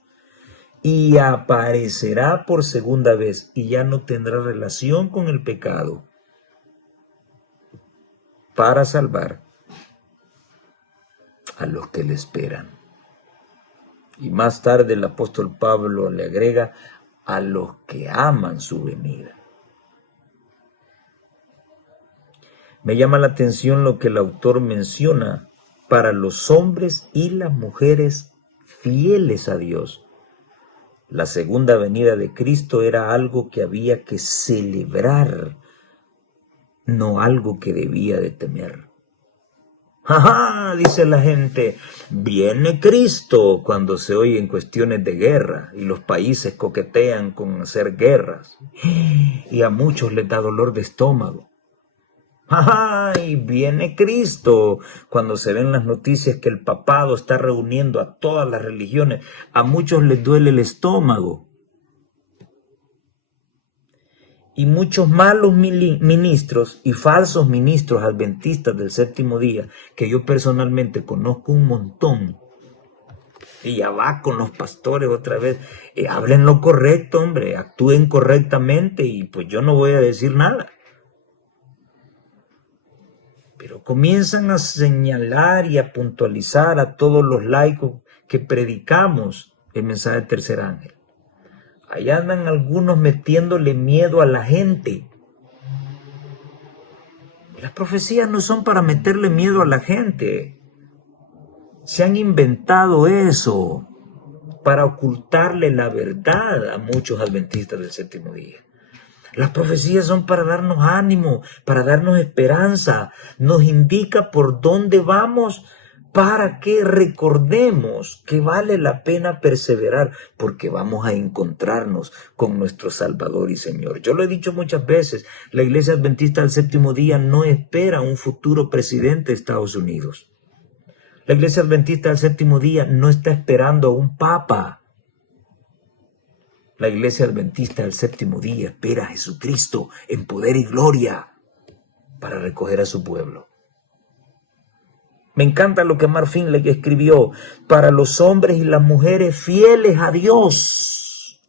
y aparecerá por segunda vez y ya no tendrá relación con el pecado para salvar a los que le esperan. Y más tarde el apóstol Pablo le agrega a los que aman su venida. Me llama la atención lo que el autor menciona para los hombres y las mujeres fieles a Dios. La segunda venida de Cristo era algo que había que celebrar, no algo que debía de temer. ¡Ja! Dice la gente, viene Cristo cuando se oye en cuestiones de guerra y los países coquetean con hacer guerras. Y a muchos les da dolor de estómago. ¡Ay! Viene Cristo cuando se ven las noticias que el papado está reuniendo a todas las religiones. A muchos les duele el estómago. Y muchos malos ministros y falsos ministros adventistas del séptimo día, que yo personalmente conozco un montón, y ya va con los pastores otra vez, hablen lo correcto, hombre, actúen correctamente y pues yo no voy a decir nada. Pero comienzan a señalar y a puntualizar a todos los laicos que predicamos el mensaje del tercer ángel. Allá andan algunos metiéndole miedo a la gente. Las profecías no son para meterle miedo a la gente. Se han inventado eso para ocultarle la verdad a muchos adventistas del séptimo día. Las profecías son para darnos ánimo, para darnos esperanza. Nos indica por dónde vamos para que recordemos que vale la pena perseverar porque vamos a encontrarnos con nuestro Salvador y Señor. Yo lo he dicho muchas veces, la Iglesia Adventista del Séptimo Día no espera un futuro presidente de Estados Unidos. La Iglesia Adventista del Séptimo Día no está esperando a un papa. La Iglesia Adventista del Séptimo Día espera a Jesucristo en poder y gloria para recoger a su pueblo. Me encanta lo que Mark Finley escribió, para los hombres y las mujeres fieles a Dios.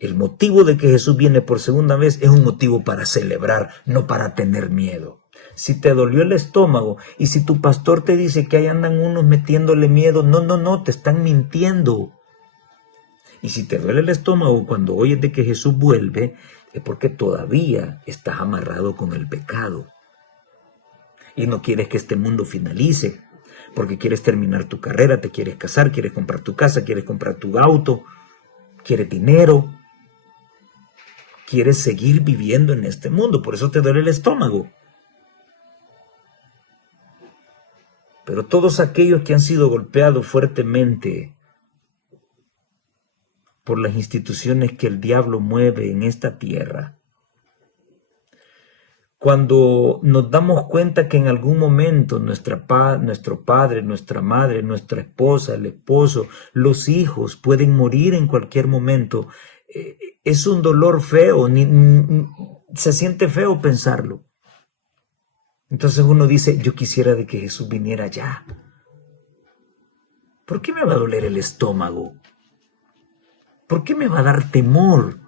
El motivo de que Jesús viene por segunda vez es un motivo para celebrar, no para tener miedo. Si te dolió el estómago y si tu pastor te dice que ahí andan unos metiéndole miedo, no, te están mintiendo. Y si te duele el estómago cuando oyes de que Jesús vuelve, es porque todavía estás amarrado con el pecado. Y no quieres que este mundo finalice, porque quieres terminar tu carrera, te quieres casar, quieres comprar tu casa, quieres comprar tu auto, quieres dinero, quieres seguir viviendo en este mundo, por eso te duele el estómago. Pero todos aquellos que han sido golpeados fuertemente por las instituciones que el diablo mueve en esta tierra, Cuando nos damos cuenta que en algún momento nuestro padre, nuestra madre, nuestra esposa, el esposo, los hijos pueden morir en cualquier momento, es un dolor feo, se siente feo pensarlo. Entonces uno dice, yo quisiera de que Jesús viniera ya. ¿Por qué me va a doler el estómago? ¿Por qué me va a dar temor?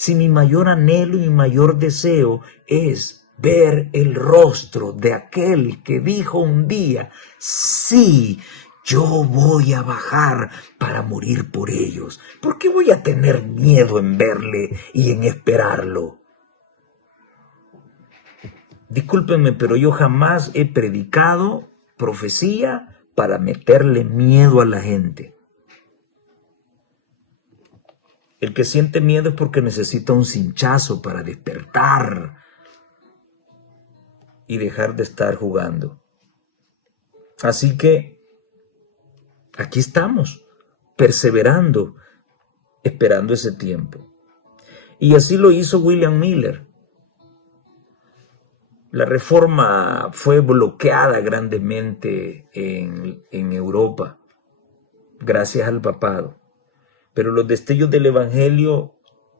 Si mi mayor anhelo y mi mayor deseo es ver el rostro de aquel que dijo un día, sí, yo voy a bajar para morir por ellos. ¿Por qué voy a tener miedo en verle y en esperarlo? Discúlpenme, pero yo jamás he predicado profecía para meterle miedo a la gente. El que siente miedo es porque necesita un cinchazo para despertar y dejar de estar jugando. Así que aquí estamos, perseverando, esperando ese tiempo. Y así lo hizo William Miller. La reforma fue bloqueada grandemente en Europa, gracias al papado. Pero los destellos del Evangelio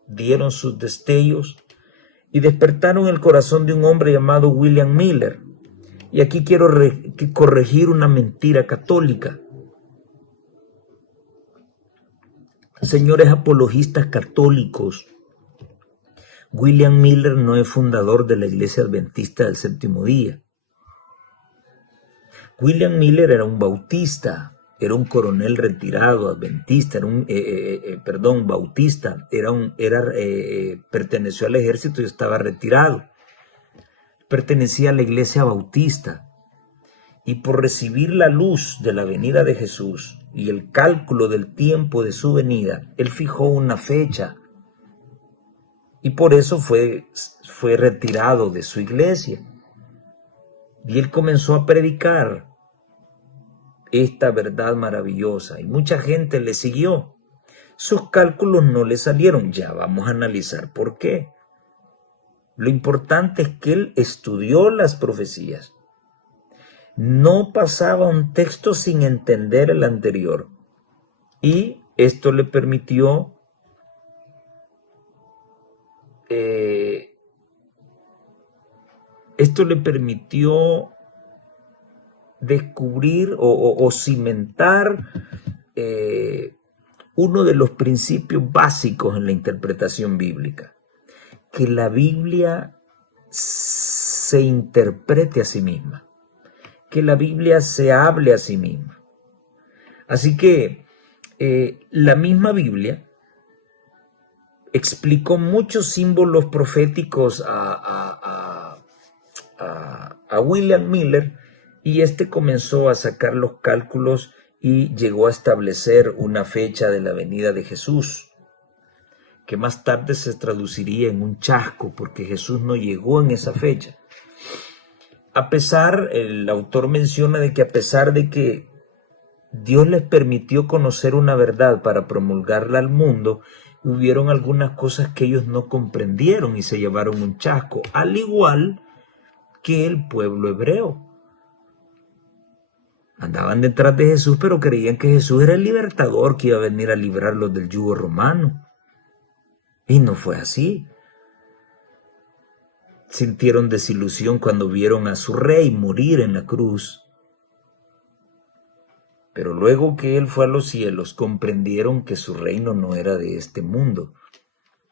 dieron sus destellos y despertaron el corazón de un hombre llamado William Miller. Y aquí quiero corregir una mentira católica. Señores apologistas católicos, William Miller no es fundador de la Iglesia Adventista del Séptimo Día. William Miller era un bautista, era un coronel retirado, adventista, bautista, perteneció al ejército y estaba retirado. Pertenecía a la iglesia bautista. Y por recibir la luz de la venida de Jesús y el cálculo del tiempo de su venida, él fijó una fecha. Y por eso fue retirado de su iglesia. Y él comenzó a predicar esta verdad maravillosa y mucha gente le siguió. Sus cálculos no le salieron, ya vamos a analizar por qué. Lo importante es que él estudió las profecías. No pasaba un texto sin entender el anterior. Y esto le permitió descubrir o cimentar uno de los principios básicos en la interpretación bíblica, que la Biblia se interprete a sí misma, que la Biblia se hable a sí misma. Así que la misma Biblia explicó muchos símbolos proféticos a William Miller, y este comenzó a sacar los cálculos y llegó a establecer una fecha de la venida de Jesús, que más tarde se traduciría en un chasco, porque Jesús no llegó en esa fecha. El autor menciona de que a pesar de que Dios les permitió conocer una verdad para promulgarla al mundo, hubieron algunas cosas que ellos no comprendieron y se llevaron un chasco, al igual que el pueblo hebreo. Andaban detrás de Jesús, pero creían que Jesús era el libertador que iba a venir a librarlos del yugo romano. Y no fue así. Sintieron desilusión cuando vieron a su rey morir en la cruz. Pero luego que él fue a los cielos, comprendieron que su reino no era de este mundo.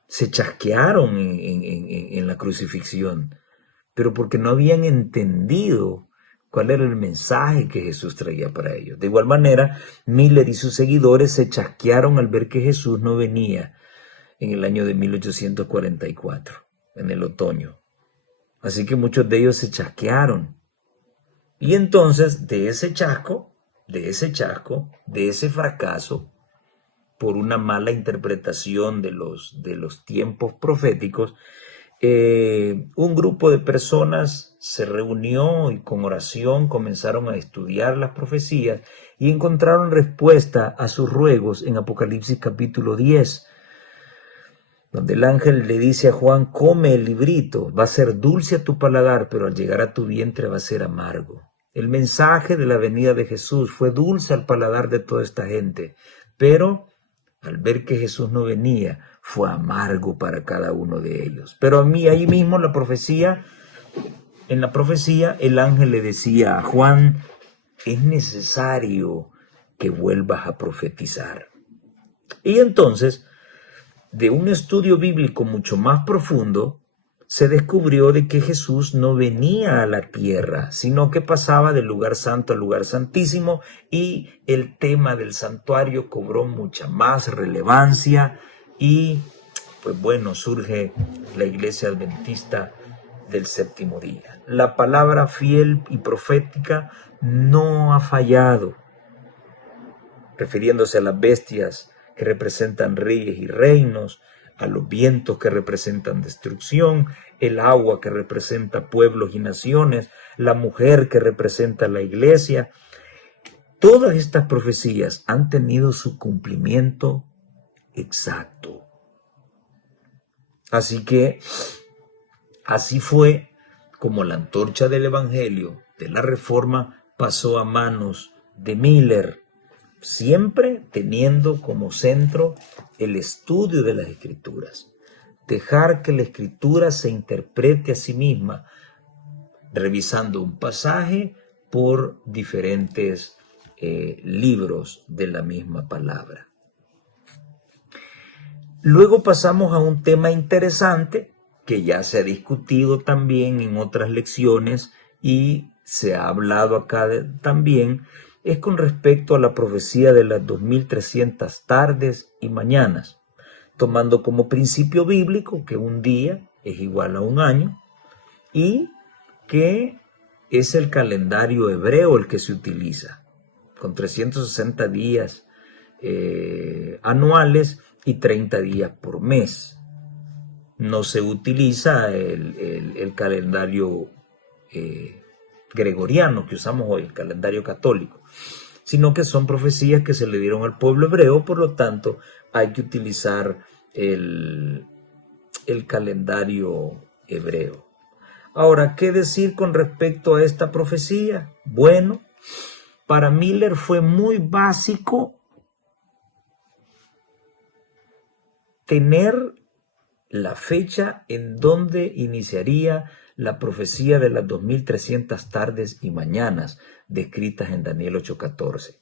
Se chasquearon en la crucifixión, pero porque no habían entendido cuál era el mensaje que Jesús traía para ellos. De igual manera, Miller y sus seguidores se chasquearon al ver que Jesús no venía en el año de 1844, en el otoño. Así que muchos de ellos se chasquearon. Y entonces, de ese fracaso, por una mala interpretación de los tiempos proféticos, un grupo de personas se reunió y con oración comenzaron a estudiar las profecías y encontraron respuesta a sus ruegos en Apocalipsis capítulo 10, donde el ángel le dice a Juan: come el librito, va a ser dulce a tu paladar, pero al llegar a tu vientre va a ser amargo. El mensaje de la venida de Jesús fue dulce al paladar de toda esta gente, pero al ver que Jesús no venía, fue amargo para cada uno de ellos. Pero a mí, ahí mismo en la profecía, el ángel le decía a Juan: es necesario que vuelvas a profetizar. Y entonces, de un estudio bíblico mucho más profundo, se descubrió de que Jesús no venía a la tierra, sino que pasaba del lugar santo al lugar santísimo, y el tema del santuario cobró mucha más relevancia y, pues bueno, surge la Iglesia Adventista del Séptimo Día. La palabra fiel y profética no ha fallado, refiriéndose a las bestias que representan reyes y reinos, a los vientos que representan destrucción, el agua que representa pueblos y naciones, la mujer que representa la iglesia. Todas estas profecías han tenido su cumplimiento exacto. Así que así fue como la antorcha del Evangelio de la Reforma pasó a manos de Miller, siempre teniendo como centro el estudio de las Escrituras. Dejar que la Escritura se interprete a sí misma, revisando un pasaje por diferentes libros de la misma palabra. Luego pasamos a un tema interesante que ya se ha discutido también en otras lecciones y se ha hablado acá también, es con respecto a la profecía de las 2300 tardes y mañanas, tomando como principio bíblico que un día es igual a un año y que es el calendario hebreo el que se utiliza, con 360 días anuales y 30 días por mes. No se utiliza el calendario gregoriano que usamos hoy, el calendario católico, sino que son profecías que se le dieron al pueblo hebreo, por lo tanto hay que utilizar el calendario hebreo. Ahora, ¿qué decir con respecto a esta profecía? Bueno, para Miller fue muy básico tener la fecha en donde iniciaría la profecía de las 2300 tardes y mañanas descritas en Daniel 8:14.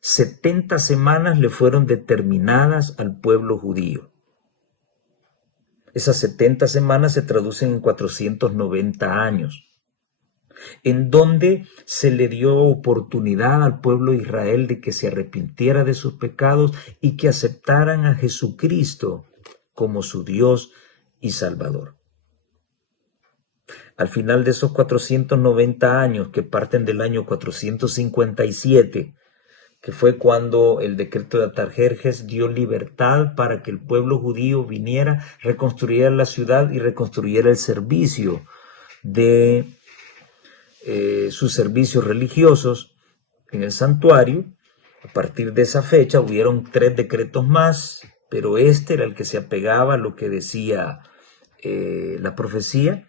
70 semanas le fueron determinadas al pueblo judío. Esas 70 semanas se traducen en 490 años, en donde se le dio oportunidad al pueblo de Israel de que se arrepintiera de sus pecados y que aceptaran a Jesucristo como su Dios y Salvador. Al final de esos 490 años, que parten del año 457, que fue cuando el decreto de Artajerjes dio libertad para que el pueblo judío viniera, reconstruyera la ciudad y reconstruyera el servicio de sus servicios religiosos en el santuario. A partir de esa fecha hubieron 3 decretos más, pero este era el que se apegaba a lo que decía la profecía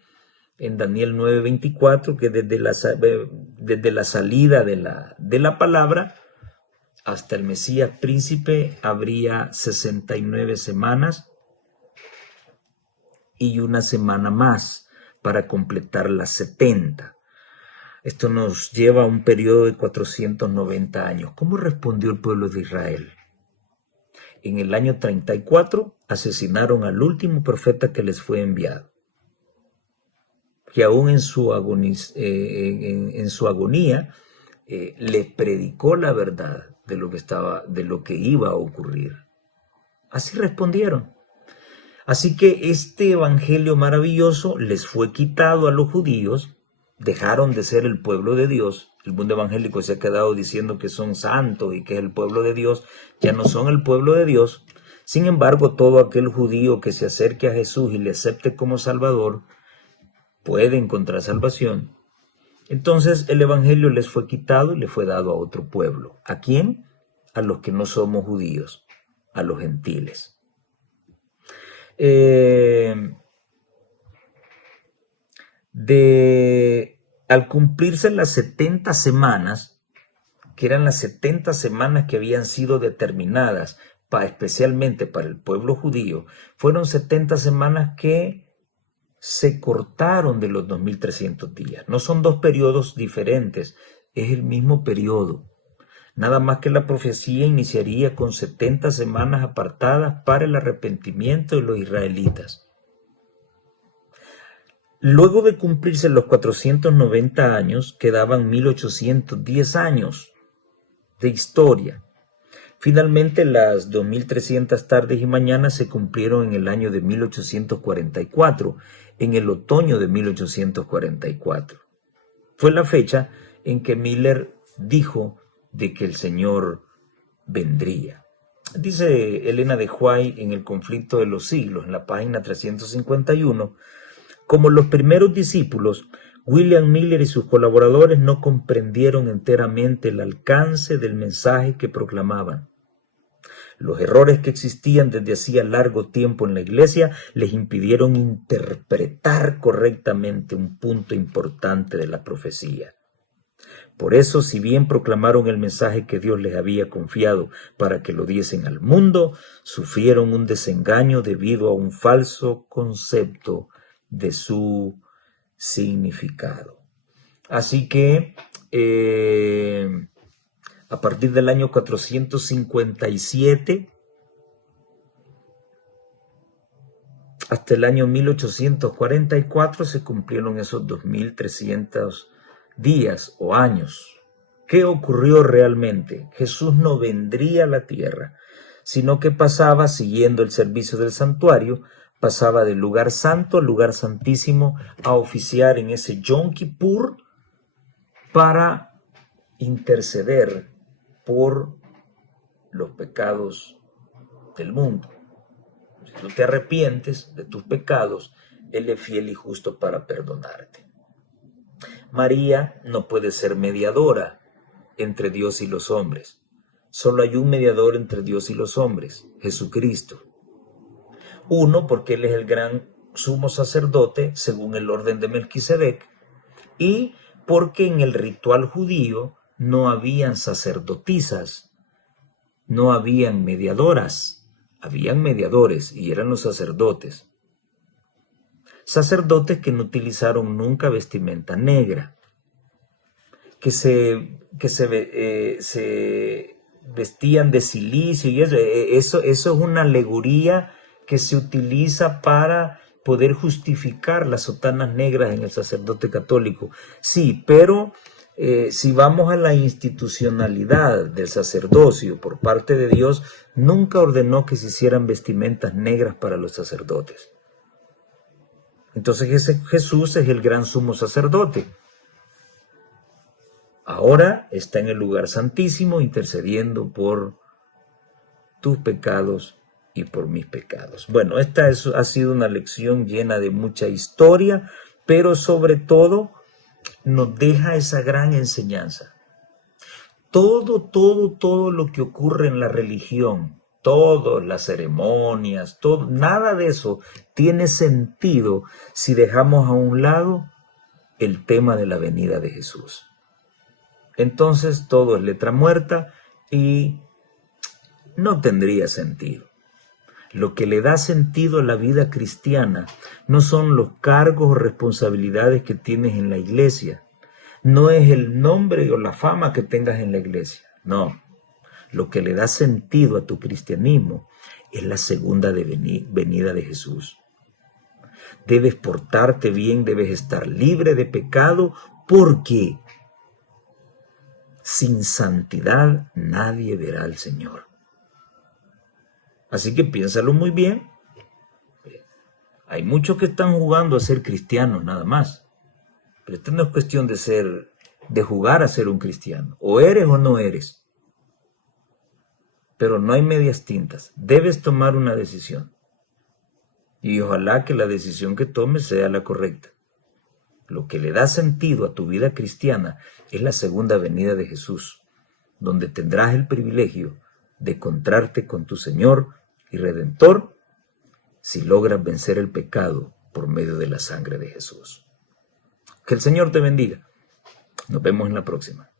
en Daniel 9:24, que desde la salida de la palabra hasta el Mesías príncipe habría 69 semanas y una semana más para completar las 70. Esto nos lleva a un periodo de 490 años. ¿Cómo respondió el pueblo de Israel? En el año 34 asesinaron al último profeta que les fue enviado, que aún en su agonía le predicó la verdad de lo que iba a ocurrir. Así respondieron. Así que este evangelio maravilloso les fue quitado a los judíos, dejaron de ser el pueblo de Dios. El mundo evangélico se ha quedado diciendo que son santos y que es el pueblo de Dios. Ya no son el pueblo de Dios. Sin embargo, todo aquel judío que se acerque a Jesús y le acepte como Salvador puede encontrar salvación. Entonces el evangelio les fue quitado y le fue dado a otro pueblo. ¿A quién? A los que no somos judíos. a los gentiles. Al cumplirse las 70 semanas, que eran las 70 semanas que habían sido determinadas especialmente para el pueblo judío, fueron 70 semanas que se cortaron de los 2300 días. No son dos periodos diferentes, es el mismo periodo. Nada más que la profecía iniciaría con 70 semanas apartadas para el arrepentimiento de los israelitas. Luego de cumplirse los 490 años, quedaban 1810 años de historia. Finalmente, las 2300 tardes y mañanas se cumplieron en el año de 1844, en el otoño de 1844. Fue la fecha en que Miller dijo de que el Señor vendría. Dice Elena de White en El conflicto de los siglos, en la página 351, como los primeros discípulos, William Miller y sus colaboradores no comprendieron enteramente el alcance del mensaje que proclamaban. Los errores que existían desde hacía largo tiempo en la iglesia les impidieron interpretar correctamente un punto importante de la profecía. Por eso, si bien proclamaron el mensaje que Dios les había confiado para que lo diesen al mundo, sufrieron un desengaño debido a un falso concepto de su significado. Así que a partir del año 457 hasta el año 1844 se cumplieron esos 2300 días o años. ¿Qué ocurrió realmente? Jesús no vendría a la tierra, sino que pasaba, siguiendo el servicio del santuario, pasaba del lugar santo al lugar santísimo a oficiar en ese Yom Kippur para interceder por los pecados del mundo. Si tú te arrepientes de tus pecados, Él es fiel y justo para perdonarte. María no puede ser mediadora entre Dios y los hombres. Solo hay un mediador entre Dios y los hombres, Jesucristo. Uno, porque Él es el gran sumo sacerdote, según el orden de Melquisedec, y porque en el ritual judío no habían sacerdotisas, no habían mediadoras, habían mediadores y eran los sacerdotes. Sacerdotes que no utilizaron nunca vestimenta negra, que se vestían de silicio y eso es una alegoría que se utiliza para poder justificar las sotanas negras en el sacerdote católico. Sí, pero si vamos a la institucionalidad del sacerdocio por parte de Dios, nunca ordenó que se hicieran vestimentas negras para los sacerdotes. Entonces Jesús es el gran sumo sacerdote. Ahora está en el lugar santísimo intercediendo por tus pecados y por mis pecados. Bueno, esta ha sido una lección llena de mucha historia, pero sobre todo nos deja esa gran enseñanza. Todo lo que ocurre en la religión, todas las ceremonias, nada de eso tiene sentido si dejamos a un lado el tema de la venida de Jesús. Entonces todo es letra muerta y no tendría sentido. Lo que le da sentido a la vida cristiana no son los cargos o responsabilidades que tienes en la iglesia, no es el nombre o la fama que tengas en la iglesia, no. Lo que le da sentido a tu cristianismo es la segunda venida de Jesús. Debes portarte bien, debes estar libre de pecado, porque sin santidad nadie verá al Señor. Así que piénsalo muy bien. Hay muchos que están jugando a ser cristianos nada más. Pero esto no es cuestión de jugar a ser un cristiano. O eres o no eres. Pero no hay medias tintas. Debes tomar una decisión. Y ojalá que la decisión que tomes sea la correcta. Lo que le da sentido a tu vida cristiana es la segunda venida de Jesús, donde tendrás el privilegio de encontrarte con tu Señor y Redentor si logras vencer el pecado por medio de la sangre de Jesús. Que el Señor te bendiga. Nos vemos en la próxima.